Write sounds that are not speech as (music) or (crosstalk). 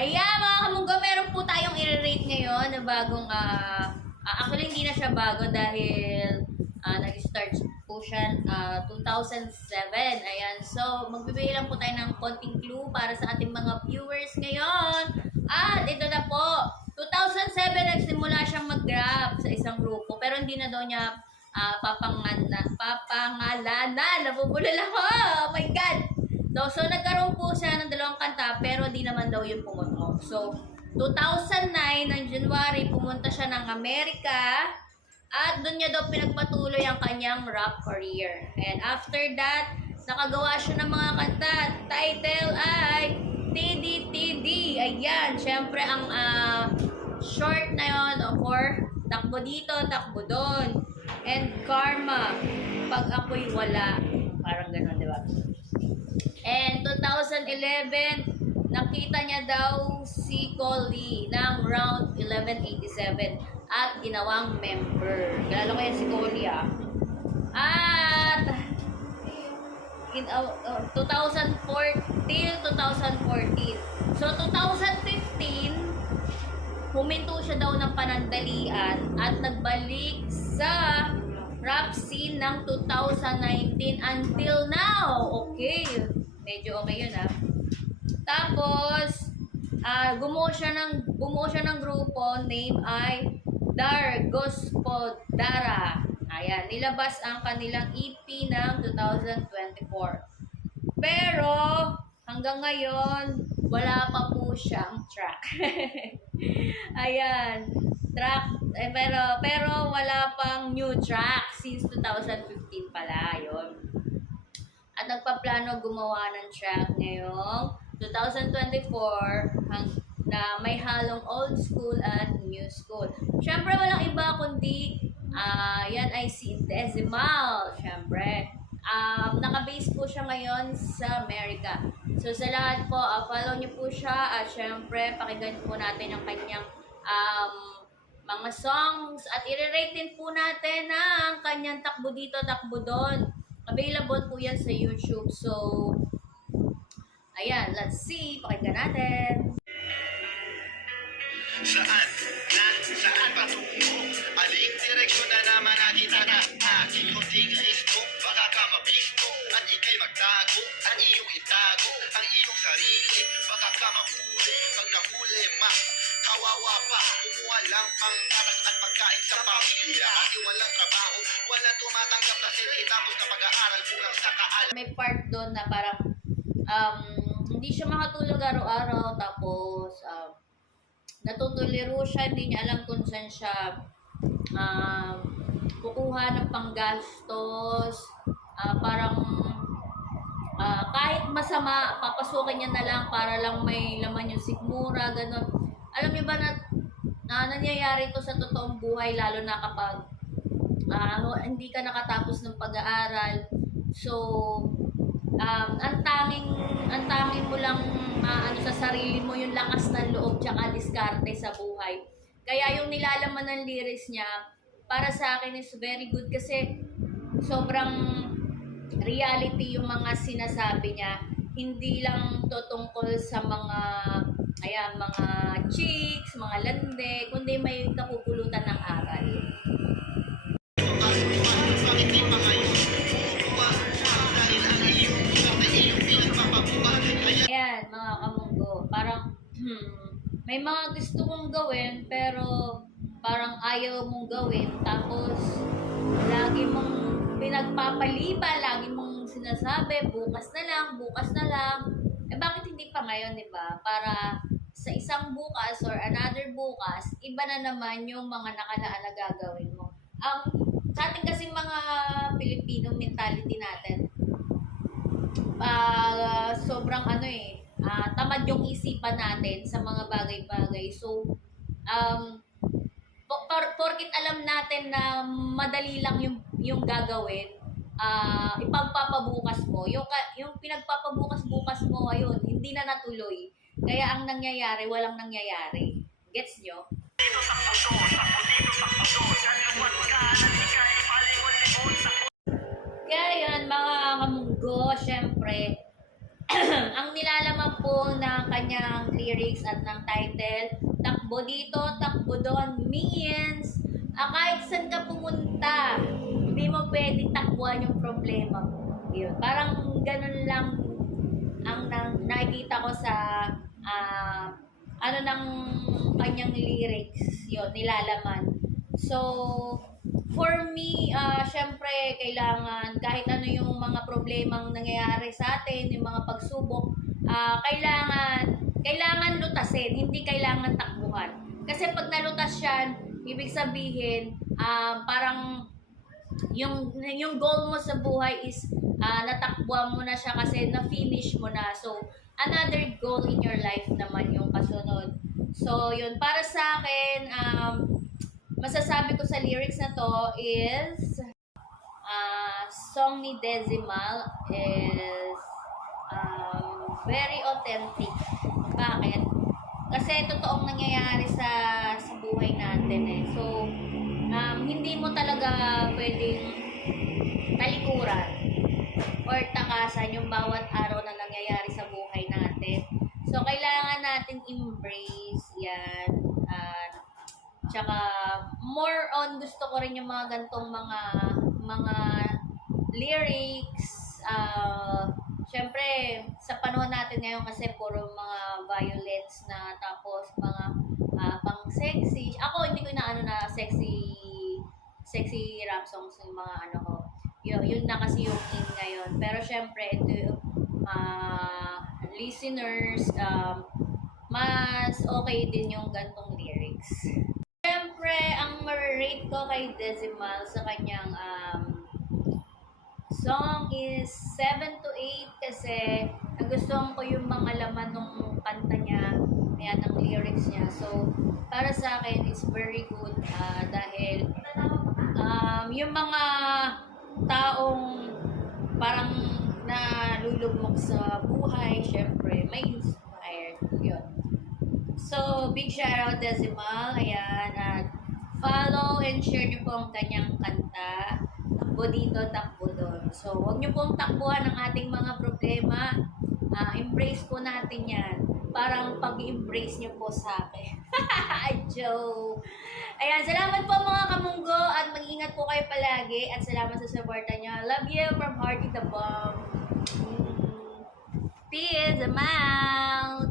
Ayan mga kamunggo, meron po tayong i-rate ngayon na bagong, ah, ah, actually hindi na siya bago dahil ah, nag-start po siya ah, 2007. Ayan, so magbibigay lang po tayo ng konting clue para sa ating mga viewers ngayon. At ito na po, 2007 nagsimula siyang mag-grab sa isang grupo pero hindi na daw niya ah, papangana, papangalanan. Nabubulol ako! Oh my God! So, so nagkaroon po siya ng dalawang kanta pero di naman daw yung pumutok. So, 2009 ng January, pumunta siya ng Amerika at doon niya daw pinagpatuloy ang kanyang rap career. And after that, nakagawa siya ng mga kanta. Title ay TDTD. Ayan, syempre ang ah, short na yon or takbo dito, takbo doon. And karma, pag ako'y wala. Parang ganun, di ba? And 2011, nakita niya daw si Coley ng round 1187 at ginawang member. Kilala ko si Coley ah. At in, uh, uh, 2014, 2014. So 2015, huminto siya daw ng panandalian at nagbalik sa rap scene ng 2019 until now. Okay. Medyo okay yun ah. Tapos, ah gumuo siya ng bumuo siya ng grupo name ay Dar Gospodara. Ayan, nilabas ang kanilang EP ng 2024. Pero hanggang ngayon wala pa po siyang track. (laughs) Ayan, track eh, pero pero wala pang new track since 2015 pala 'yon. At nagpaplano gumawa ng track ngayong 2024 hang, na may halong old school at new school. Siyempre, walang iba kundi ah yan ay si Decimal. Siyempre, um, nakabase po siya ngayon sa Amerika. So, sa lahat po, ah, follow niyo po siya at syempre, pakinggan po natin ang kanyang um, mga songs at i-rate din po natin ang kanyang takbo dito, takbo doon. Available po yan sa YouTube. So, ayan, let's see. Pakinggan natin. Saan na, saan patungo? Aling direksyon na naman nakita na. Aking kunting listo Baka ka mabisto. At ikay magtago Ang iyong itago, ang iyong sarili Baka ka mahuli, pag nahuli ma Kawawa pa, kumuha lang pang patas at pagkain sa pamilya. Kasi walang trabaho, walang tumatanggap na sila Tapos na pag-aaral, kulang sa kaal May part doon na parang um, hindi siya makatulog araw-araw tapos um, natutuliro siya, hindi niya alam kung saan siya um, kukuha ng panggastos, ah, parang ah, kahit masama, papasukin niya na lang para lang may laman yung sikmura, ganun. Alam niyo ba na, na nangyayari ito sa totoong buhay, lalo na kapag ah, hindi ka nakatapos ng pag-aaral. So, um, ang tanging ang tanging mo lang ah, ano sa sarili mo yung lakas ng loob tsaka diskarte sa buhay. Kaya yung nilalaman ng lyrics niya para sa akin is very good kasi sobrang reality yung mga sinasabi niya. Hindi lang to tungkol sa mga ayan, mga chicks, mga lande, kundi may kapupulutan ng aral. May mga gusto kong gawin pero parang ayaw mong gawin tapos lagi mong pinagpapaliba, lagi mong sinasabi bukas na lang, bukas na lang. Eh bakit hindi pa ngayon, 'di ba? Para sa isang bukas or another bukas, iba na naman yung mga nakalaan na gagawin mo. Ang sa ating kasi mga Pilipino mentality natin, ah sobrang ano eh, ah, tamad yung isipan natin sa mga bagay-bagay. So, um, po- por, porkit alam natin na madali lang yung, yung gagawin, ah ipagpapabukas mo. Yung, yung pinagpapabukas-bukas mo ngayon, hindi na natuloy. Kaya ang nangyayari, walang nangyayari. Gets nyo? Kaya yan, mga kamunggo, syempre, kanyang lyrics at ng title, takbo dito, takbo doon, means ah, kahit saan ka pumunta, hindi mo pwede takbuhan yung problema mo. Yun. Parang ganun lang ang nang, nakikita ko sa ah, ano ng kanyang lyrics, yun, nilalaman. So, for me, ah syempre, kailangan, kahit ano yung mga problemang nangyayari sa atin, yung mga pagsubok, ah kailangan, kailangan lutasin, hindi kailangan takbuhan. Kasi pag nalutas yan, ibig sabihin, ah parang yung yung goal mo sa buhay is ah natakbuhan mo na siya kasi na-finish mo na. So, another goal in your life naman yung kasunod. So, yun. Para sa akin, um, masasabi ko sa lyrics na to is uh, song ni Decimal is um, very authentic. Bakit? Kasi totoong nangyayari sa sa buhay natin eh. So, um, hindi mo talaga pwedeng talikuran or takasan yung bawat araw na nangyayari sa buhay natin. So, kailangan natin embrace yan. At, tsaka, more on, gusto ko rin yung mga gantong mga, mga lyrics. Uh, Siyempre, sa panahon natin ngayon kasi puro mga violence na tapos mga ah, pang sexy. Ako hindi ko inaano na sexy sexy rap songs yung mga ano ko. Yun, yun na kasi yung in ngayon. Pero syempre, ito yung ah, listeners, um, mas okay din yung gantong lyrics. Syempre, ang rate ko kay Decimal sa kanyang um, song is 7 to 8 kasi nagustuhan ko yung mga laman ng kanta niya, ayan, ng lyrics niya. So, para sa akin, it's very good ah, dahil um, yung mga taong parang nalulugmok sa buhay, syempre, may inspired. Yun. So, big shout out Decimal. Ayan. At follow and share niyo po ang kanyang kanta. Takbo dito, takbo. So, huwag niyo pong takbuhan ang ating mga problema. Ah, embrace po natin yan. Parang pag-embrace niyo po sa akin. (laughs) Joke. Ayan, salamat po mga kamunggo at mag-ingat po kayo palagi at salamat sa suporta niyo. Love you from Hearty the Bomb. Mm. Peace, Amal!